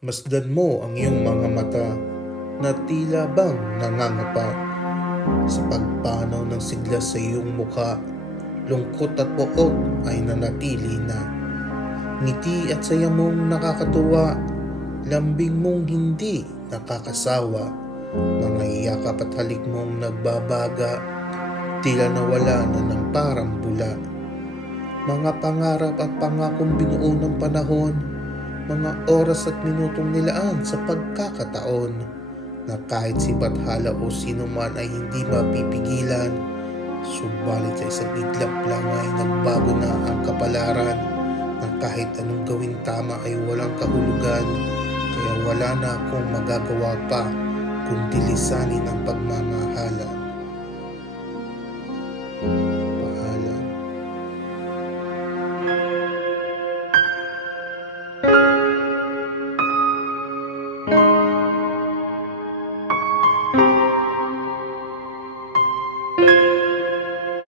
Masdan mo ang iyong mga mata na tila bang nangangapa sa pagpanaw ng sigla sa iyong mukha. Lungkot at poot ay nanatili na. Ngiti at saya mong nakakatuwa, lambing mong hindi nakakasawa. Mga iyakap at halik mong nagbabaga, tila nawala na ng parang bula. Mga pangarap at pangakong binuo ng panahon, mga oras at minutong nilaan sa pagkakataon, na kahit si Bathala o sino man ay hindi mapipigilan. Subalit sa isang iglap lang ay nagbago na ang kapalaran, na kahit anong gawin tama ay walang kahulugan. Kaya wala na akong magagawa pa kundi lisanin ang pagmamahala.